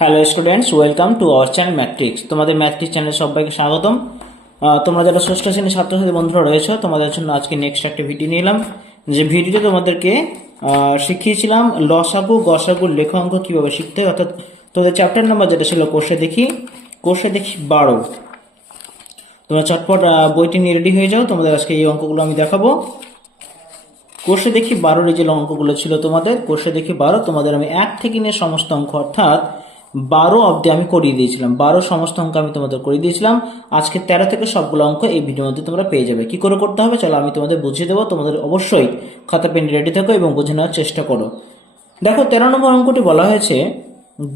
Hello students, welcome to our channel Mathtricks. তোমাদের Mathtricks চ্যানেলে সবাইকে স্বাগতম। তোমরা যারা ষষ্ঠ শ্রেণীর ছাত্রছাত্রী বন্ধুরা রয়েছে, তোমাদের জন্য আজকে নেক্সট একটা ভিডিও নিয়ে এলাম। যে ভিডিওতে তোমাদেরকে শিখিয়েছিলাম লসাগু গসাগুর লেখা অঙ্ক কীভাবে শিখতে হয়, অর্থাৎ তোমাদের চ্যাপ্টার নাম্বার যেটা ছিল কোষে দেখি 12। তোমরা চটপট বইটি নিয়ে রেডি হয়ে যাও, তোমাদের আজকে এই অঙ্কগুলো আমি দেখাবো। কোষে দেখি 12 যে অঙ্কগুলো ছিল তোমাদের, কোষে দেখি 12 তোমাদের আমি 1 থেকে নিয়ে সমস্ত অঙ্ক অর্থাৎ 12 অব্দি আমি করিয়ে দিয়েছিলাম। 12 সমস্ত অঙ্ক আমি তোমাদের করিয়ে দিয়েছিলাম। আজকে 13 থেকে সবগুলো অঙ্ক এই ভিডিওর মধ্যে তোমরা পেয়ে যাবে। কি করে করতে হবে চলো আমি তোমাদের বুঝিয়ে দেবো। তোমাদের অবশ্যই খাতা পেন রেডি থাকো এবং বুঝে নেওয়ার চেষ্টা করো। দেখো 13 নম্বর অঙ্কটি বলা হয়েছে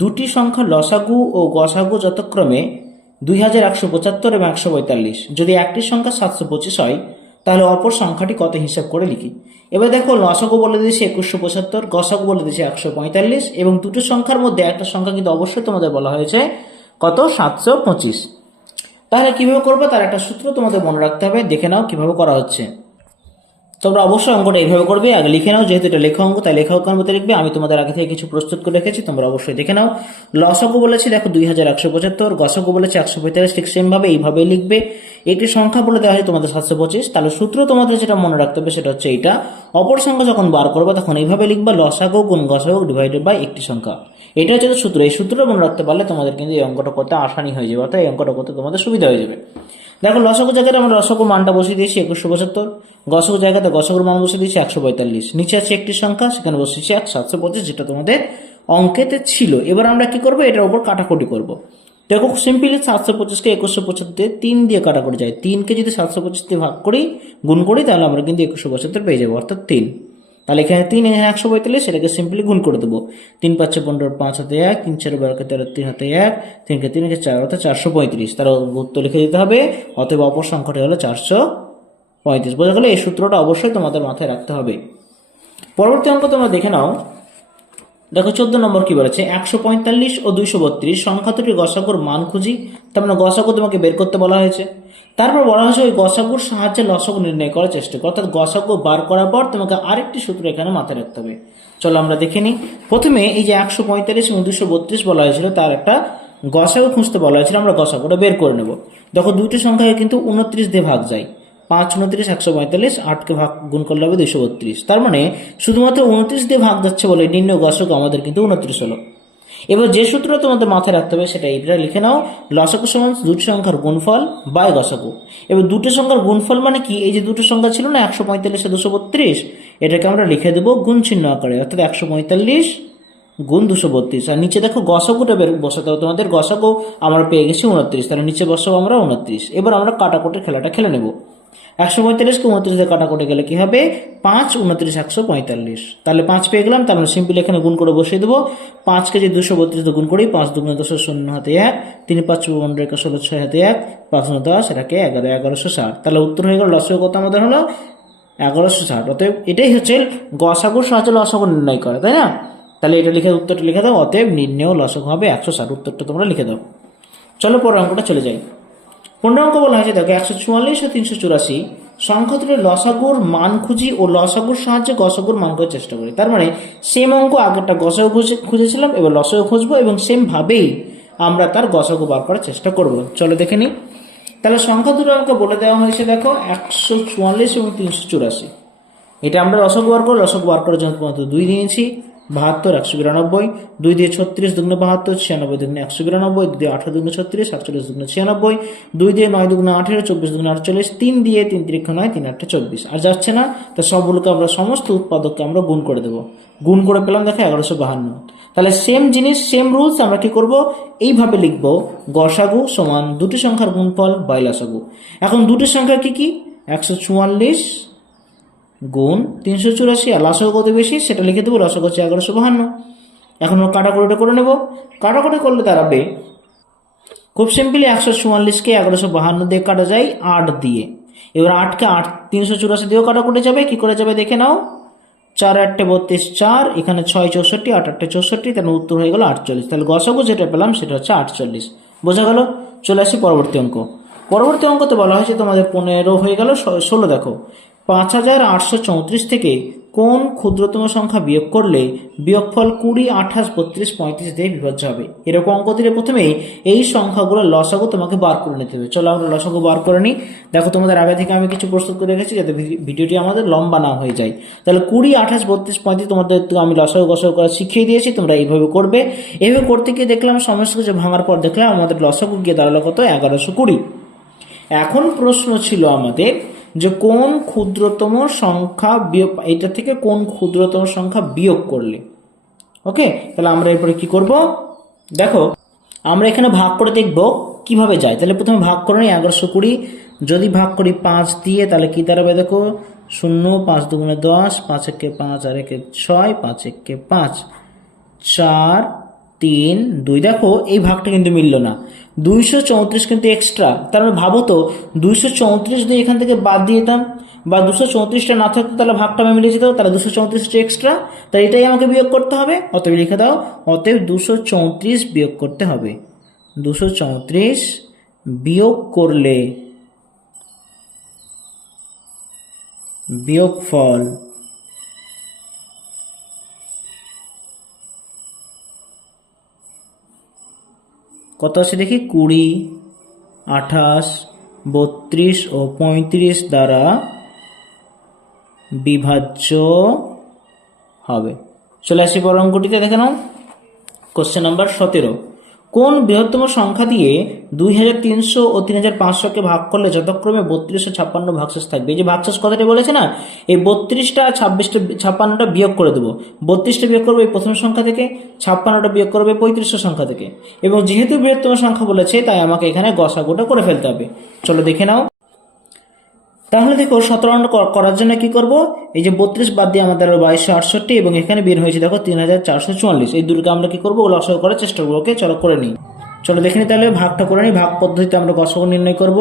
দুটি সংখ্যা লসাগু ও গসাগু যথাক্রমে 2175 এবং 142। যদি একটি সংখ্যা 725 হয় তাহলে অপর সংখ্যাটি কত হিসাব করে লিখি। এবার দেখো লসাগু বলে দিয়েছে 2175, গসাগু বলে দিয়েছে 145 এবং দুটো সংখ্যার মধ্যে একটা সংখ্যা কিন্তু অবশ্যই তোমাদের বলা হয়েছে কত 725। তাহলে কিভাবে করবে তার একটা সূত্র তোমাদের মনে রাখতে হবে। দেখে নাও কিভাবে করা হচ্ছে। তোমরা অবশ্যই অঙ্কটা এইভাবে করবে, আগে লিখে নাও, যেহেতু এটা লেখা অঙ্ক তাই লেখা অঙ্কের মধ্যে লিখবে। আমি তোমাদের আগে থেকে কিছু প্রস্তুত করে রেখেছি, তোমরা অবশ্যই দেখে নাও। লসাগু বলেছি দেখো 2175, গসাগু বলেছে 145, ঠিক সেম ভাবে এইভাবে লিখবে। একটি সংখ্যা বলে দেওয়া হয় তোমাদের 725, তাহলে সূত্র তোমাদের যেটা মনে রাখতে হবে সেটা হচ্ছে এইটা। অপর সংখ্যা যখন বার করবে তখন এইভাবে লিখবা লসাগু গুণ গসাগু ডিভাইডেড বাই একটি সংখ্যা। এটা হচ্ছে সূত্র। এই সূত্রটা মনে রাখতে পারলে তোমাদের কিন্তু এই অঙ্কটা করতে আসানি হয়ে যাবে, অর্থাৎ এই অঙ্কটা করতে তোমাদের সুবিধা হয়ে যাবে। দেখো লসাগু জায়গায় আমরা লসাগু মানটা বসিয়ে দিয়েছি 2175, গসাগু জায়গাতে গসাগুর মান বসিয়ে দিয়েছি 145, নিচে আছে একটি সংখ্যা সেখানে বসিয়েছি 725, যেটা তোমাদের অঙ্কেতে ছিল। এবার আমরা কি করবো, এটার উপর কাটাকুটি করব। দেখো সিম্পলি 725কে 2175 3 দিয়ে কাটাকুটি যায়। 3কে যদি 725 দিয়ে ভাগ করি গুণ করি তাহলে আমরা কিন্তু 2175 পেয়ে যাবো, অর্থাৎ 3। তাহলে এখানে 3 এখানে 145, সেটাকে সিম্পলি গুণ করে দেবো। 3 5 15 5 হাতে 1, 3 4 12 13 3 হাতে 1, 3 3 4 অর্থাৎ 435। তার উত্তর লিখে দিতে হবে। অতএব অপর সংখ্যাটি হলো 435। বোঝা গেল? এই সূত্রটা অবশ্যই তোমাদের মাথায় রাখতে হবে। পরবর্তী অঙ্ক তোমরা দেখে নাও। দেখো 14 নম্বর কি বলেছে, 145 ও 232 সংখ্যা দুটির গসাগুর মান খুঁজি। তার মানে গসাগু তোমাকে বের করতে বলা হয়েছে। তারপর বলা হয়েছে ওই গসাগুর সাহায্যে লসাগু নির্ণয় করার চেষ্টা করো, অর্থাৎ গসাগু বার করার পর তোমাকে আরেকটি সূত্র এখানে মাথায় রাখতে হবে। চলো আমরা দেখে নিই। প্রথমে এই যে 145 এবং 232 বলা হয়েছিল তার একটা গসাগু খুঁজতে বলা হয়েছিল, আমরা গসাগুটা বের করে নেব। দেখো দুইটি সংখ্যাকে কিন্তু 29 দিয়ে ভাগ যায়, 5 29 145, 8কে ভাগ গুণ করলে হবে 232। তার মানে শুধুমাত্র 29 দিয়ে ভাগ যাচ্ছে বলে নির্ণয় গসাগু আমাদের কিন্তু 29 হলো। এবার যে সূত্র তোমাদের মাথায় রাখতে হবে সেটা এইটা লিখে নাও, লসাগু সমান দুটি সংখ্যার গুণফল বাই গসাগু। এবার দুটো সংখ্যার গুণফল মানে কি, এই যে দুটো সংখ্যা ছিল না 145 আর 232, এটাকে আমরা লিখে দেবো গুণ চিহ্ন আকারে, অর্থাৎ 145 গুণ 232। আর নিচে দেখো গসাগুটা বের বসাতে হবে তোমাদের। গসাগু আমরা পেয়ে গেছি 29, তাহলে নিচে বসাবো আমরা 29। এবার আমরা কাটাকুটির খেলাটা খেলে নেব। 145কে 29 দিয়ে কাটাকুটি গেলে কি হবে, 5 29 145। তাহলে 5 পেয়ে গেলাম। তাহলে সিম্পলি এখানে গুণ করে বসিয়ে দেবো। 5কে যদি 232 দিয়ে গুণ করি, 5 দুগুণে 10 শূন্য হাতে 1, 3 5 15 16 6 হাতে 1, 5 10 এটাকে 11 1160। তাহলে উত্তর হয়ে গেল লসাগু কত আমাদের হলো 1160। অতএব এটাই হচ্ছে গসাগুর সাহায্যে লসাগু নির্ণয় করা, তাই না? তাহলে এটা লিখে উত্তরটা লিখে দাও। অতএব নির্ণেয় লসাগু হবে 160। উত্তরটা তোমরা লিখে দাও। চলো পরের অঙ্কটা চলে যাই। 15 অঙ্ক বলা হয়েছে দেখো 144 ও 384 সংখ্যা দুটির লসাগুর মান খুঁজি ও লসাগুর সাহায্যে গসাগুর মান করার চেষ্টা করি। তার মানে সেম অঙ্ক, আগেরটা গসাগু খুঁজেছিলাম, এবার লসাগু খুঁজবো এবং সেম ভাবেই আমরা তার গসাগু বার করার চেষ্টা করব। চলো দেখে নিই। তাহলে সংখ্যা দুটো আমাকে বলে দেওয়া হয়েছে দেখো 144 এবং 384। এটা আমরা লসাগু বার করবো। লসাগু বার করার জন্য তোমাদের 2 দিয়েছি, 72 192, 2 দিয়ে 36 দুগুণে 72, 96 দুগুণে 192, 2 দিয়ে 18 দুগুণে 36, 48 দুগুণে 96, 2 দিয়ে 9 দুগুণে 18, 24 দুগুণে 48, 3 দিয়ে 3 3 9, 3 8 24। আর যাচ্ছে না, তো সবগুলোকে আমরা সমস্ত উৎপাদককে আমরা গুণ করে দেবো। গুণ করে পেলাম দেখো 1152। তাহলে সেম জিনিস সেম রুলস আমরা কি করব, এইভাবে লিখবো গসাগু সমান দুটি সংখ্যার গুণফল বাই লসাগু। এখন দুটি সংখ্যা কি কি, 144 গুণ 384, আর লসাগু কত বেশি সেটা লিখে দেবো, লসাগু হচ্ছে 1152। এখন আমরা কাটাকুটিটা করে নেব। কাটাকুটি করলে দাঁড়াবে খুব সিম্পলি 144কে 1152 দিয়ে কাটা যায় 8 দিয়ে। এবার 8কে 384 দিয়েও কাটাকুটি যাবে। কি করে যাবে দেখে নাও, 4 8 32 4, এখানে 6 64, 8 8 64, তাহলে উত্তর হয়ে গেল 48। তাহলে গসাগু যেটা পেলাম সেটা হচ্ছে 48। বোঝা গেল? চলে আসি পরবর্তী অঙ্ক। পরবর্তী অঙ্ক তো বলা হয়েছে তোমাদের 15 হয়ে গেল 16। দেখো 5834 থেকে কোন ক্ষুদ্রতম সংখ্যা বিয়োগ করলে বিয়োগফল 20, 28, 32, 35 দিয়ে বিভাজ্য হবে। এরকম অঙ্ক দিলে প্রথমেই এই সংখ্যাগুলো লসাগু তোমাকে বার করে নিতে হবে। চলো আমরা লসাগু বার করে নিই। দেখো তোমাদের আগে থেকে আমি কিছু প্রস্তুত করে রেখেছি যাতে ভিডিওটি আমাদের লম্বা না হয়ে যায়। তাহলে 20, 28, 32, 35 তোমাদের আমি লসাগু গসাগু করা শিখিয়ে দিয়েছি, তোমরা এইভাবে করবে। এইভাবে করতে গিয়ে দেখলাম সমস্ত কিছু ভাঙার পর দেখলাম আমাদের লসাগু গিয়ে দাঁড়ালো কত, 1120। এখন প্রশ্ন ছিল আমাদের যে কোন ক্ষুদ্রতম সংখ্যা বিয়োগ, এটা থেকে কোন ক্ষুদ্রতম সংখ্যা বিয়োগ করলে। ওকে, তাহলে আমরা এরপরে কি করব, দেখো আমরা এখানে ভাগ করে দেখব কিভাবে যায়। তাহলে প্রথমে ভাগ করে নিই 1120, যদি ভাগ করি 5 দিয়ে তাহলে কি দাঁড়াবে, দেখো 0, 5 দুগুণে 10, 5 একে 5 আর একে 6, 5 একে 5, 4, 3, 2। দেখো এই ভাগটা কিন্তু মিলল না, 234 কিন্তু এক্সট্রা। তার মানে ভাবো তো 234 দিয়ে এখান থেকে বাদ দিয়ে দিতাম, বা 234টা না থাকতো তাহলে ভাগটা আমি মিলে যেত, তাহলে 234টা এক্সট্রা, তাই এটাই আমাকে বিয়োগ করতে হবে। অতএব লিখে দাও, অতএব 234 বিয়োগ করতে হবে। 234 বিয়োগ করলে বিয়োগফল কত আছে দেখি, 20, 28, 32 ও 35 দ্বারা বিভাজ্য হবে। চলে আসি পরের অঙ্কটিতে, দেখে নাও। কোশ্চেন নাম্বার 17, কোন বৃহত্তম সংখ্যা দিয়ে 2300 ও 3500কে ভাগ করলে যথাক্রমে 32 ও 56 ভাগশেষ থাকবে। এই যে ভাগশেষ কথাটা বলেছে না, এই 32টা 26টা 56টা বিয়োগ করে দেবো। 32টা বিয়োগ করবো এই প্রথম সংখ্যা থেকে, 56টা বিয়োগ করবে 3500 সংখ্যা থেকে। এবং যেহেতু বৃহত্তম সংখ্যা বলেছে তাই আমাকে এখানে গসাগুটা করে ফেলতে হবে। চলো দেখে নাও। তাহলে দেখো 17 করার জন্য কি করব, এই যে 32 বাদ দিয়ে আমাদের 2268 এবং এখানে বের হয়েছে দেখো 3444, এই দুটোকে আমরা কি করবো, লসাগু করার চেষ্টা করবো। ওকে, চলো করে নিই। চলো দেখে নিই, তাহলে ভাগটা করে নিই। ভাগ পদ্ধতিতে আমরা গসাগু নির্ণয় করব।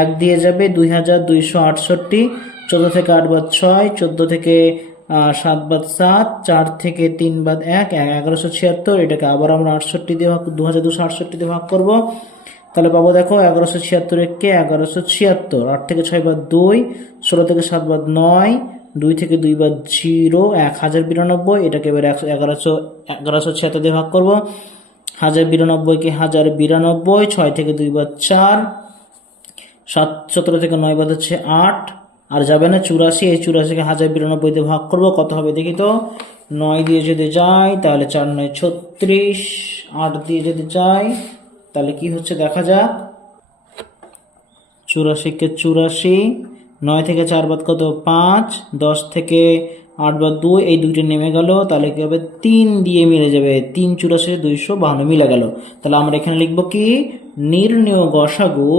1 দিয়ে যাবে 2268, 14 থেকে 8 বাদ 6, 14 থেকে 7 বাদ 7, 4 থেকে 3 বাদ 1, 1176। এটাকে আবার আমরা 68 দিয়ে ভাগ, 2268 দিয়ে ভাগ করবো। তাহলে পাবো দেখো 1176 কে 1176, 8 থেকে 6 বাদ 2, 16 থেকে 7 বাদ 9, 2 থেকে 2 বাদ 0, 1092। এটাকে এবার 1176 দিয়ে ভাগ করবো। 1092 কে 1092, 6 থেকে 2 বাদ 4, 17 থেকে 9 বাদ হচ্ছে 8, আর যাবে না 84, এই 84 কে 1092 দিয়ে ভাগ করবো। কত হবে দেখি তো, 9 দিয়ে যদি যাই তাহলে 4 9 36, 8 দিয়ে যদি যাই তাহলে কি হচ্ছে দেখা যাক, 84 কে 84, 9 থেকে 4 বাদ কত 5, 10 থেকে 8 বাদ 2, এই দুইটা নেমে গেল। তাহলে কি হবে, 3 দিয়ে মিলে যাবে, 3 84 252 মিলে গেল। তাহলে আমরা এখানে লিখবো কি, নির্ণেয় গসাগু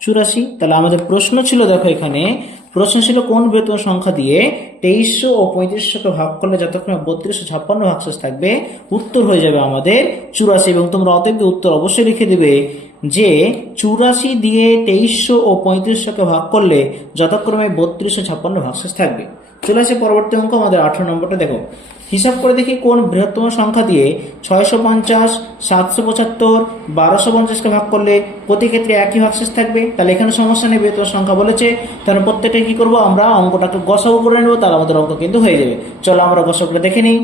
84। তাহলে আমাদের প্রশ্ন ছিল, দেখো এখানে প্রশ্ন ছিল কোন বৃহত্তম সংখ্যা দিয়ে 2300 ও 3500কে ভাগ করলে যতক্ষণে 32 ও 56 ভাগশেষ থাকবে। উত্তর হয়ে যাবে আমাদের 84। এবং তোমরা অতএব উত্তর অবশ্যই লিখে দিবে যে 84 দিয়ে 2300 ও 3500কে ভাগ করলে যথাক্রমে 32 ও 56 ভাগশেষ থাকবে। চলে আসে পরবর্তী অঙ্ক, আমাদের 18 নম্বরটা দেখো। হিসাব করে দেখি কোন বৃহত্তম সংখ্যা দিয়ে 650, 775, 1250কে ভাগ করলে প্রতি ক্ষেত্রে একই ভাগশেষ থাকবে। তাহলে এখানে সমস্যা নেই, বৃহত্তম সংখ্যা বলেছে, তাহলে প্রত্যেকটা কি করবো, আমরা অঙ্কটাকে গসাগু করে নেবো, তাহলে আমাদের অঙ্ক কিন্তু হয়ে যাবে। চলো আমরা গসাগুটা দেখে নিই।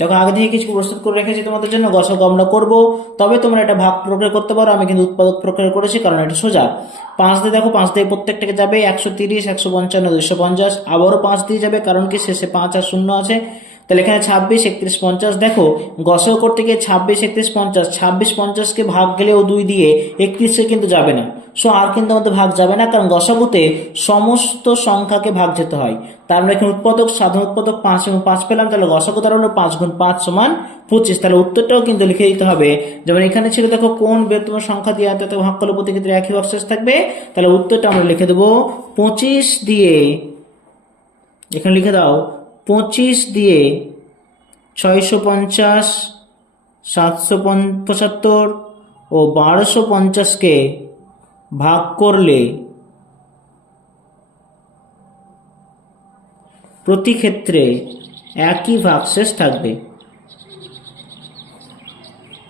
দেখো আগে থেকে কিছু প্রস্তুত করে রেখেছি তোমাদের জন্য, গসাগু আমরা করবো। তবে তোমরা এটা ভাগ প্রক্রিয়া করতে পারো, আমি কিন্তু উৎপাদক প্রক্রিয়া করেছি কারণ এটা সোজা। 5 দিয়ে দেখো, 5 দিয়ে প্রত্যেকটাকে যাবে 130, 155, 250, আবারও 5 দিয়ে যাবে কারণ কি শেষে 5 আর 0 আছে। তাহলে এখানে 26, 31, 50। দেখো গসাগু করতে গিয়ে 26, 31, 50, 26, 50কে ভাগ গেলেও 2 দিয়ে 31কে কিন্তু যাবে না। সো আর কিন্তু আমাদের ভাগ যাবে না, কারণ গসাগুতে সমস্ত সংখ্যাকে ভাগ যেতে হয়। তার মানে এখানে উৎপাদক, সাধারণ উৎপাদক 5 এবং 5 পেলাম, তাহলে গসাগু তার হলো 5 গুণ 5 সমান 25। তাহলে উত্তরটাও কিন্তু লিখে দিতে হবে। যেমন এখানে ছিল দেখো কোন বৃহত্তম সংখ্যা দিয়ে এত ভাগ করলে প্রতি ক্ষেত্রে একই ভাগশেষ থাকবে। তাহলে উত্তরটা আমরা লিখে দেবো 25 দিয়ে, এখানে লিখে দাও 25 দিয়ে 650, 775 ও 1250কে ভাগ করলে প্রতি ক্ষেত্রে একই ভাগশেষ থাকবে।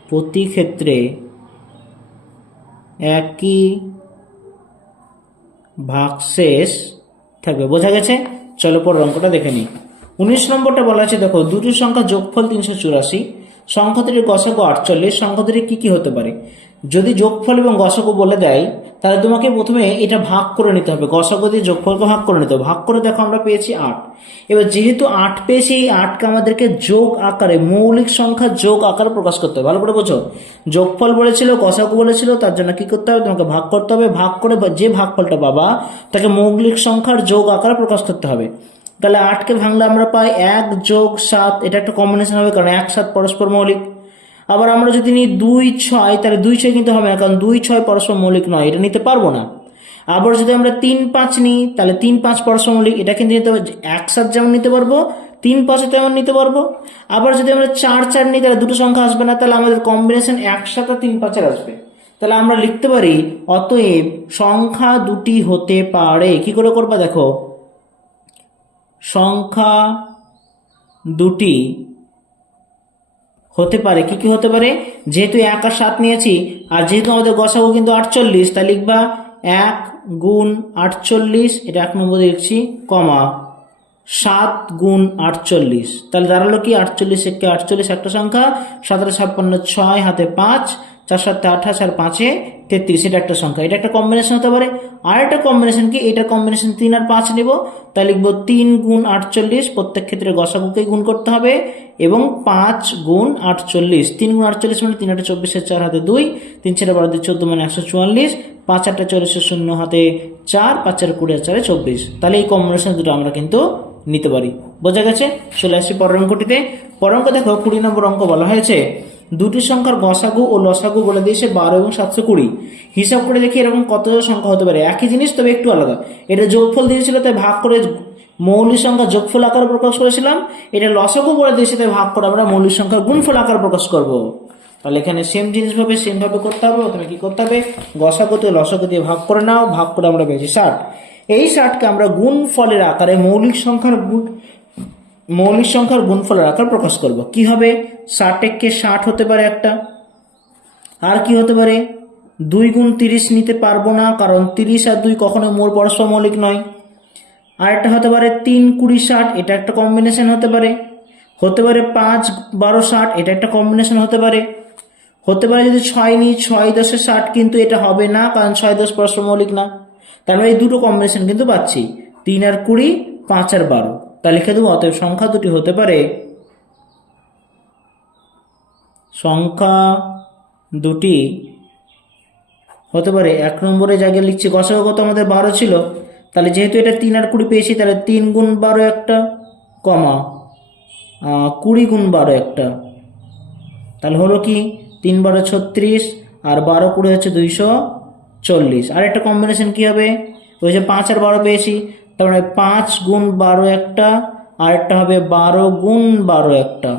প্রতি ক্ষেত্রে একই ভাগশেষ থাকবে। বোঝা গেছে? চলো পরের অঙ্কটা দেখে নিই। 19 নম্বরটা বলা আছে, দেখো দুটি সংখ্যা যোগফল 384, সংখ্যা দুটির গসাগু 48, সংখ্যা দুটি কি কি হতে পারে? যদি যোগফল এবং গসাগু বলে দেয় তাহলে তোমাকে প্রথমে এটা ভাগ করে নিতে হবে, গসাগু দিয়ে যোগফলকে ভাগ করে নিতে হবে। ভাগ করে দেখো আমরা পেয়েছি 8। এবার যেহেতু 8 পেয়েছি, এই 8কে আমাদেরকে যোগ আকারে, মৌলিক সংখ্যা যোগ আকারে প্রকাশ করতে হবে। ভালো করে বোঝো, যোগফল বলেছিল, গসাগু বলেছিল, তার জন্য কি করতে হবে? তোমাকে ভাগ করতে হবে। ভাগ করে যে ভাগফলটা পাবা তাকে মৌলিক সংখ্যার যোগ আকারে প্রকাশ করতে হবে। তাহলে 8কে ভাঙলে আমরা পাই 1 যোগ 7, এটা একটা কম্বিনেশন হবে কারণ 1 7 পরস্পর মৌলিক। আবার আমরা যদি নিই 2 6, তাহলে 2 6 কিন্তু হবে না কারণ 2 6 পরস্পর মৌলিক নয়, এটা নিতে পারবো না। আবার যদি আমরা 3 5 নিই তাহলে 3 5 পরস্পর মৌলিক, এটা কিন্তু নিতে পারবো। 1 7 যেমন নিতে পারবো, 3 5 তেমন নিতে পারবো। আবার যদি আমরা 4 4 নিই তাহলে দুটো সংখ্যা আসবে না, তাহলে আমাদের কম্বিনেশন 1 7 3 5 আসবে। তাহলে আমরা লিখতে পারি অতএব সংখ্যা দুটি হতে পারে। কি করে করবা দেখো, সংখ্যা দুটি হতে পারে। কি কি হতে পারে? যেহেতু 1 আর 7 নিয়েছি আর যেহেতু আমাদের গসাগু কিন্তু 48, তাই লিখবা 1 গুণ 48, এটা 1 নম্বরে লিখছি, কমা 7 গুণ 48। তাহলে দাঁড়ালো কি 48 একে 48 একটা সংখ্যা, 7 56, 6 হাতে 5, 4 7 28 আর 5 33, এটা একটা সংখ্যা। এটা একটা কম্বিনেশন হতে পারে। আর একটা কম্বিনেশন কি, এটা কম্বিনেশন 3 আর 5 নেব, তাই লিখবো 3 গুণ 48, প্রত্যেক ক্ষেত্রে গসাগুকে গুণ করতে হবে, এবং 5 গুণ 48। 3 গুণ 48 মানে 3 8 24, 4 হাতে 2, 3 4 12 14 মানে 144, 5 8 40, 0 হাতে 4, 5 4 20 4 24। তাহলে এই কম্বিনেশন দুটো আমরা কিন্তু নিতে পারি। বোঝা গেছে? চলে আসছি পরের অঙ্কটিতে। পরের অঙ্ক দেখো 20 নম্বর অঙ্ক বলা হয়েছে, দুটি সংখ্যার গসাগু ও লসাগু বলে দিয়েছে 12 এবং 720। হিসাব করে দেখি এরকম কত সংখ্যা হতে পারে। একই জিনিস তবে একটু আলাদা। এটা যোগফল দিয়েছিল তাই ভাগ করে মৌলিক সংখ্যা যোগফল আকারে প্রকাশ করেছিলাম। এটা লসাগু বলে দিয়েছে তাই ভাগ করে আমরা মৌলিক সংখ্যার গুণফল আকারে প্রকাশ করব। তাহলে এখানে সেম জিনিস ভাবে সেম ভাবে করতে হবে। তুমি কি করতে হবে? গসাগু দিয়ে লসাগু দিয়ে ভাগ করে নাও। ভাগ করে আমরা পেয়েছি 60। এই 60কে আমরা গুণফলের আকারে মৌলিক সংখ্যার গুণফলের আকার প্রকাশ করব। কি হবে? 60 কে 60 হতে পারে একটা। আর কি হতে পারে? 2 গুণ 30 নিতে পারবো না কারণ 30 আর 2 কখনো পরস্পর মৌলিক নয়। আর একটা হতে পারে 3 20 60, এটা একটা কম্বিনেশন হতে পারে। হতে পারে 5 12 60, এটা একটা কম্বিনেশন হতে পারে। হতে পারে যদি 6 নিই 6 10 60, কিন্তু এটা হবে না কারণ 6 10 পরস্পর মৌলিক না। তার মানে এই দুটো কম্বিনেশন কিন্তু পাচ্ছি, 3 আর 20, 5 আর 12। তা লিখে দেবো অতএব সংখ্যা দুটি হতে পারে, সংখ্যা দুটি হতে পারে 1 নম্বরে জায়গায় লিখছি গসাগু কত আমাদের 12 ছিল, তাহলে যেহেতু এটা 3 আর 20 পেয়েছি তাহলে 3 গুণ 12 একটা, কমা 20 গুণ 12 একটা। তাহলে হলো কি 3 12 36 আর 12 20 হচ্ছে 240। আর একটা কম্বিনেশন কি হবে? ওই যে 5 আর 12 পেয়েছি, তার মানে 5 গুণ 12 একটা, আর একটা হবে 12 গুণ 12 একটা।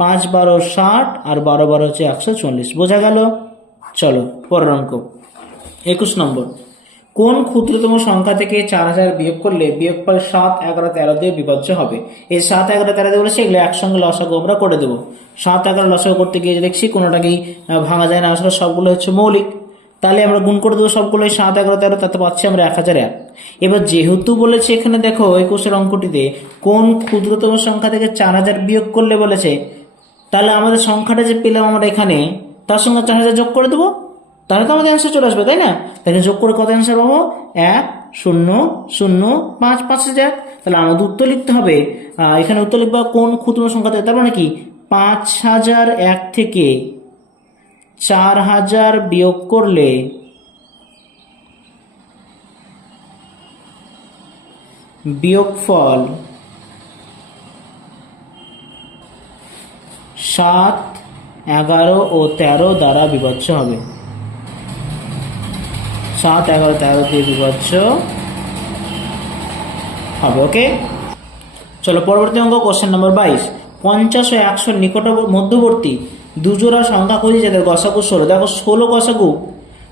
5 12 60 আর 12 12 হচ্ছে 140। বোঝা গেল? চলো পরের অঙ্ক 21 নম্বর। কোন ক্ষুদ্রতম সংখ্যা থেকে 4000 বিয়োগ করলে বিয়োগফল 7 11 13 দিয়ে বিভাজ্য হবে? এই 7 11 13 দিয়ে বলেছে, এগুলো একসঙ্গে লসাগু আমরা করে দেবো। 7 11 লসাগু করতে গিয়ে দেখছি কোনোটাকেই ভাঙা যায় না, আসলে সবগুলো হচ্ছে মৌলিক। তাহলে আমরা গুণ করে দেবো সবগুলো, 7 11 13, তাতে পাচ্ছি আমরা 1001। এবার যেহেতু বলেছে এখানে দেখো 21 অঙ্কটিতে কোন ক্ষুদ্রতম সংখ্যা থেকে 4000 বিয়োগ করলে বলেছে, তাহলে আমাদের সংখ্যাটা যে পেলাম আমরা এখানে তার সঙ্গে 4000 যোগ করে দেবো, তাহলে তো আমাদের অ্যান্সার চলে আসবে, তাই না? তাহলে যোগ করে কত অ্যান্সার পাবো? 1 0 0 5 5000। তাহলে আমাদের উত্তর লিখতে হবে, এখানে উত্তর লিখবা কোন ক্ষুদ্র সংখ্যা থেকে, তার মানে কি 5001 থেকে 4000 বিয়োগ করলে বিয়োগফল 7 11 ও 13 দ্বারা বিভাজ্য হবে। 7 11 13 দিয়ে বিভাজ্য হবে। ওকে, চলো পরবর্তী অঙ্ক কোশ্চেন নম্বর 22। 50 ও 100 নিকট মধ্যবর্তী দুজোড়া সংখ্যা খুঁজি যাদের গসাগু 16। দেখো 16 গসাগু,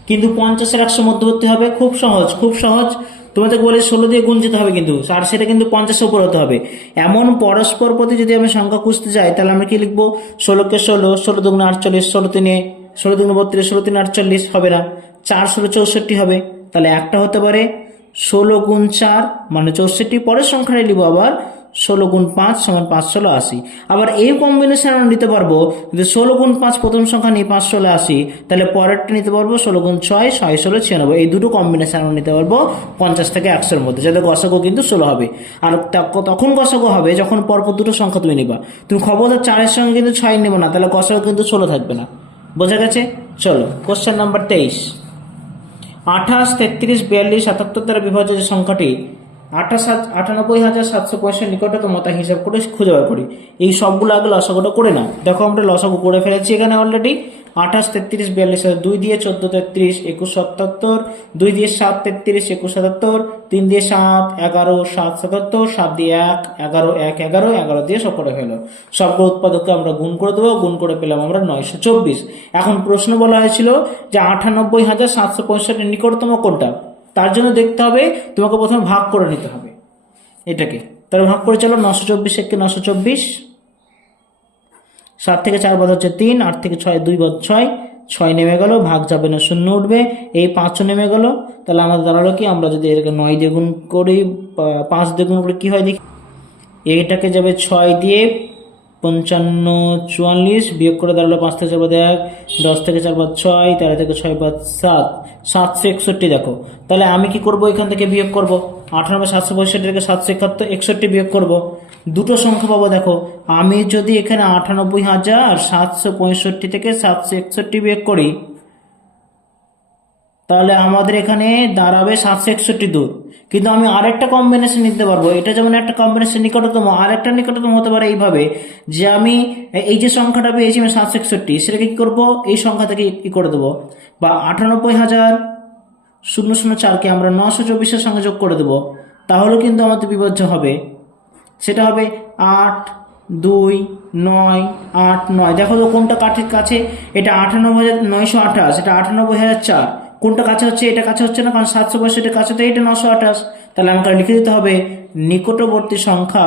কিন্তু 50 আর 100 মধ্যবর্তী হবে। খুব সহজ, খুব সহজ। তোমাদের বলে 16 দিয়ে গুণ যেতে হবে কিন্তু, আর সেটা কিন্তু 50 উপর হতে হবে। এমন পরস্পর প্রতি যদি আমি সংখ্যা খুঁজতে যাই তাহলে আমরা কি লিখবো? 16 কে 16, 16 দুগুণ 48, 16 3 32, 16 3 48 হবে না। 4 16 64 হবে। তাহলে একটা হতে পারে 16 × 4 মানে 64, পরের সংখ্যাটা লিখবো আবার 16 × 5 সমান 5 16 80। আবার এই কম্বিনেশন আমরা নিতে পারবো যে 16 × 5 প্রথম সংখ্যা নিয়ে 5 16 80, তাহলে পরেরটা নিতে পারবো 16 × 6 6 16 96। এই দুটো কম্বিনেশন আমরা নিতে পারবো 50 থেকে 100-এর মধ্যে, যাতে গসাগু কিন্তু 16 হবে। আর তখন গসাগু হবে যখন পরপর দুটো সংখ্যা তুমি নিবা। তুমি খবরদার 4-এর সঙ্গে কিন্তু 6 নেবো না, তাহলে গসাগু কিন্তু 16 থাকবে না। বোঝা গেছে? চলো কোশ্চেন নাম্বার 23। 28, 33, 42, 77 দ্বারা বিভাজ্য যে সংখ্যাটি 98,765 নিকটতম তা হিসাব করে খুঁজে বার করি। এই সবগুলো আগে লসাগুটা করে নাও। দেখো আমরা লসাগু করে ফেলেছি এখানে অলরেডি। 28, 33, 42, 2 দিয়ে 14 33 21 77, 2 দিয়ে 7 33 21 77, 3 দিয়ে 7 11 7 77, 7 দিয়ে 1 11 1 11, 11 দিয়ে সব করে ফেলো। সবগুলো উৎপাদককে আমরা গুণ করে দেবো, গুণ করে পেলাম আমরা 924। এখন প্রশ্ন বলা হয়েছিল যে 98,765 নিকটতম কোনটা, তার জন্য দেখতে হবে তোমাকে প্রথমে ভাগ করে নিতে হবে এটাকে। তাহলে ভাগ করে চলো, 924 কে 924, 7 থেকে 4 বাদ হচ্ছে 3, 8 থেকে 6 2 বাদ 6, 6 নেমে গেল, ভাগ যাবে না, 0 উঠবে, এই 5ও নেমে গেল। তাহলে আমাদের দাঁড়ালো কি, আমরা যদি এটাকে 9 দিয়ে গুণ করি, 5 দিয়ে গুণ করি কি হয় দেখি, এইটাকে যাবে 6 দিয়ে 55 44, বিয়োগ করে দাঁড়ালো 5 থেকে 4 বাদ 1, 10 থেকে 4 বাদ 6, 13 থেকে 6 বাদ 7, 761। দেখো তাহলে আমি কি করব, এখান থেকে বিয়োগ করব 98,765 থেকে 761 বিয়োগ করব, দুটো সংখ্যা পাবো। দেখো আমি যদি এখানে 98,765 থেকে 761 বিয়োগ করি, তাহলে আমাদের এখানে দাঁড়াবে 761 দূর। কিন্তু আমি আরেকটা কম্বিনেশন নিতে পারবো, এটা যেমন একটা কম্বিনেশন নিকটতম, আরেকটা নিকটতম হতে পারে এইভাবে যে আমি এই যে সংখ্যাটা পেয়েছি আমি 761, সেটাকে কি করবো, এই সংখ্যা থেকে কি করে দেবো, বা 98,004কে আমরা 924-এর সঙ্গে যোগ করে দেবো, তাহলে কিন্তু আমাদের বিভাজ্য হবে। সেটা হবে 8 2 9 8 9। দেখো তো কোনটা কাঠের কাছে, এটা 98,928, এটা 98,004। কোনটা কাছে হচ্ছে, এটা কাছে হচ্ছে না, কারণ 765 কাছে, তো এটা 928। তাহলে আমাকে লিখে দিতে হবে নিকটবর্তী সংখ্যা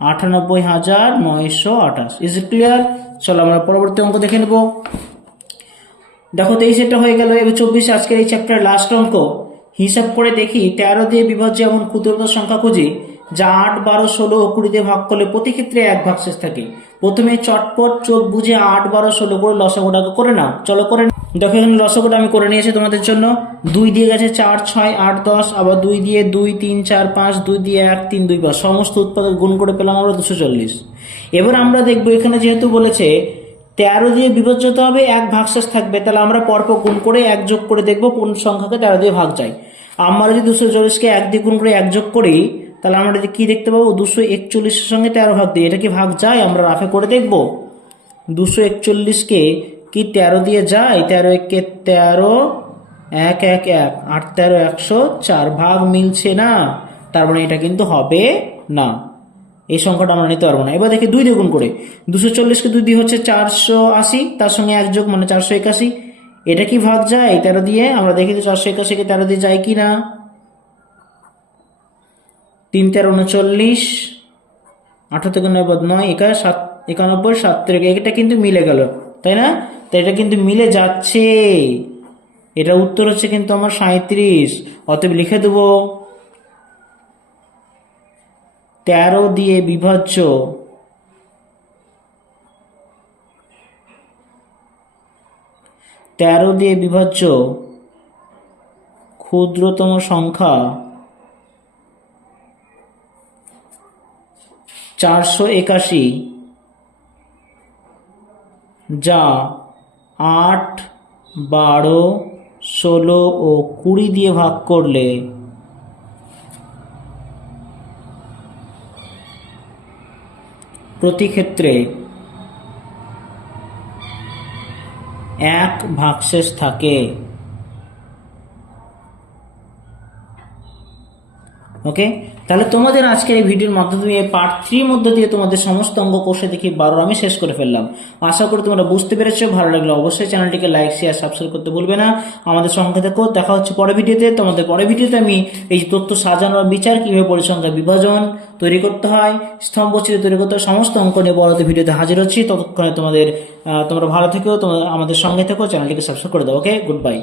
98,928। Is it clear? চলো আমরা পরবর্তী অঙ্ক দেখে নেব। দেখো 23 হয়ে গেল, এবার 24 আজকের এই চ্যাপ্টারের লাস্ট অঙ্ক। হিসাব করে দেখি 13 দিয়ে বিভাজ্য এমন ক্ষুদ্রতম সংখ্যা খুঁজি যা 8 12 16 ও 20 দিয়ে ভাগ করলে প্রতি ক্ষেত্রে 1 ভাগশেষ থাকে। প্রথমে চটপট চোখ বুঝে 8 12 16 করে লসাগুটাকে করে নাও। চলো করে দেখো, এখানে লসাগুটা আমি করে নিয়েছি তোমাদের জন্য। 2 দিয়ে গেছে 4 6 8 10, আবার 2 দিয়ে 2 3 4 5, 2 দিয়ে 1 3 2 5, সমস্ত উৎপাদক গুণ করে পেলাম আমরা 240। এবার আমরা দেখবো এখানে যেহেতু বলেছে 13 দিয়ে বিভাজ্য হতে হবে, 1 ভাগশেষ থাকবে, তাহলে আমরা পরপর গুণ করে 1 যোগ করে দেখবো কোন সংখ্যাকে 13 দিয়ে ভাগ যায়। আমরা যদি 240-কে 1 দিয়ে গুণ করে 1 যোগ করি, তাহলে আমরা কি দেখতে পাবো, 241-এর সঙ্গে 13 ভাগ দিই, এটা কি ভাগ যায়? আমরা রাফে করে দেখব। 241-কে কি 13 দিয়ে যায়? 13 1 কে 13, 1 1 1, 8 13 104, ভাগ মিলছে না, তার মানে এটা কিন্তু হবে না, এই সংখ্যাটা আমরা নিতে পারবো না। এবার দেখি 2 দিয়ে গুণ করে, 240-কে 2 দিয়ে হচ্ছে 480, তার সঙ্গে 1 যোগ মানে 481, এটা কি ভাগ যায় 13 দিয়ে? আমরা দেখি তো 481-কে 13 দিয়ে যায় কি না। 3 13 39, 18 থেকে 9 বাদ 9, 91 7 থেকে, এটা কিন্তু মিলে গেল, তাই না? তো এটা কিন্তু মিলে যাচ্ছে, এটা উত্তর হচ্ছে কিন্তু আমার 37। অতএব লিখে দেবো 13 দিয়ে বিভাজ্য ক্ষুদ্রতম সংখ্যা 481, যা 8 12 16 ও 20 দিয়ে ভাগ করলে প্রতি ক্ষেত্রে 1 ভাগশেষ থাকে। ওকে, তাহলে তোমাদের আজকের এই ভিডিওর মাধ্যমে পার্ট 3 মধ্য দিয়ে তোমাদের সমস্ত অঙ্ক কোষে দেখি 12 আমি শেষ করে ফেললাম। আশা করি তোমরা বুঝতে পেরেছো। ভালো লাগলে অবশ্যই চ্যানেলটিকে লাইক শেয়ার সাবস্ক্রাইব করতে ভুলবে না। আমাদের সঙ্গে থেকো। দেখা হচ্ছে পরের ভিডিওতে। তোমাদের পরের ভিডিওতে আমি এই তথ্য সাজানোর বিচার, কিভাবে পরিসংখ্যান বিভাজন তৈরি করতে হয়, স্তম্ভচিত্র তৈরি করতে হয়, সমস্ত অঙ্ক নিয়ে পরবর্তী ভিডিওতে হাজির হচ্ছি। ততক্ষণে তোমরা ভালো থেকো, তোমরা আমাদের সঙ্গে থেকো, চ্যানেলটিকে সাবস্ক্রাইব করে দাও। ওকে, গুড বাই।